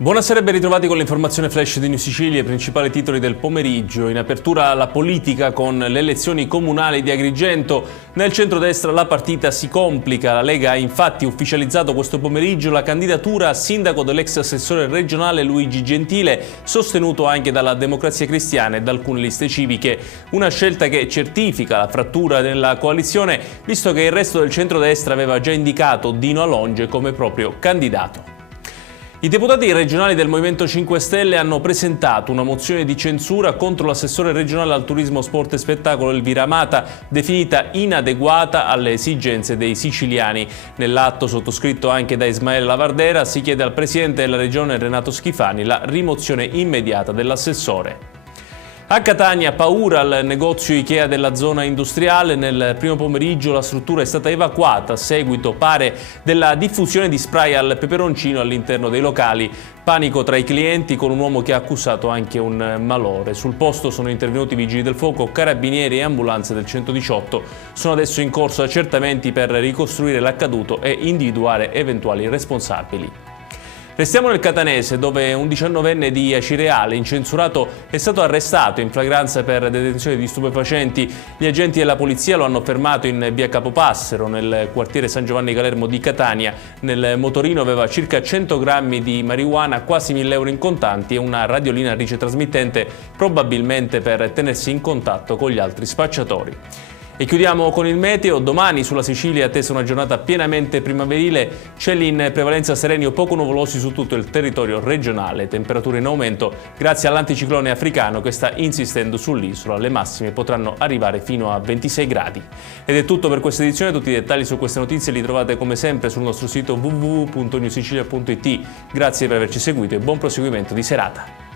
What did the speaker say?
Buonasera e ben ritrovati con l'informazione flash di New Sicilia, i principali titoli del pomeriggio. In apertura la politica con le elezioni comunali di Agrigento. Nel centrodestra la partita si complica. La Lega ha infatti ufficializzato questo pomeriggio la candidatura a sindaco dell'ex assessore regionale Luigi Gentile, sostenuto anche dalla Democrazia Cristiana e da alcune liste civiche. Una scelta che certifica la frattura nella coalizione, visto che il resto del centrodestra aveva già indicato Dino Alonge come proprio candidato. I deputati regionali del Movimento 5 Stelle hanno presentato una mozione di censura contro l'assessore regionale al turismo, sport e spettacolo Elvira Amata, definita inadeguata alle esigenze dei siciliani. Nell'atto, sottoscritto anche da Ismaele Lavardera, si chiede al presidente della regione Renato Schifani la rimozione immediata dell'assessore. A Catania paura al negozio Ikea della zona industriale. Nel primo pomeriggio la struttura è stata evacuata a seguito, pare, della diffusione di spray al peperoncino all'interno dei locali. Panico tra i clienti, con un uomo che ha accusato anche un malore. Sul posto sono intervenuti vigili del fuoco, carabinieri e ambulanze del 118. Sono adesso in corso accertamenti per ricostruire l'accaduto e individuare eventuali responsabili. Restiamo nel catanese, dove un 19enne di Acireale, incensurato, è stato arrestato in flagranza per detenzione di stupefacenti. Gli agenti della polizia lo hanno fermato in via Capopassero, nel quartiere San Giovanni Calermo di Catania. Nel motorino aveva circa 100 grammi di marijuana, quasi 1.000 euro in contanti e una radiolina ricetrasmittente, probabilmente per tenersi in contatto con gli altri spacciatori. E chiudiamo con il meteo. Domani sulla Sicilia è attesa una giornata pienamente primaverile, cieli in prevalenza sereni o poco nuvolosi su tutto il territorio regionale, temperature in aumento grazie all'anticiclone africano che sta insistendo sull'isola. Le massime potranno arrivare fino a 26 gradi. Ed è tutto per questa edizione. Tutti i dettagli su queste notizie li trovate come sempre sul nostro sito www.newsicilia.it. Grazie per averci seguito e buon proseguimento di serata.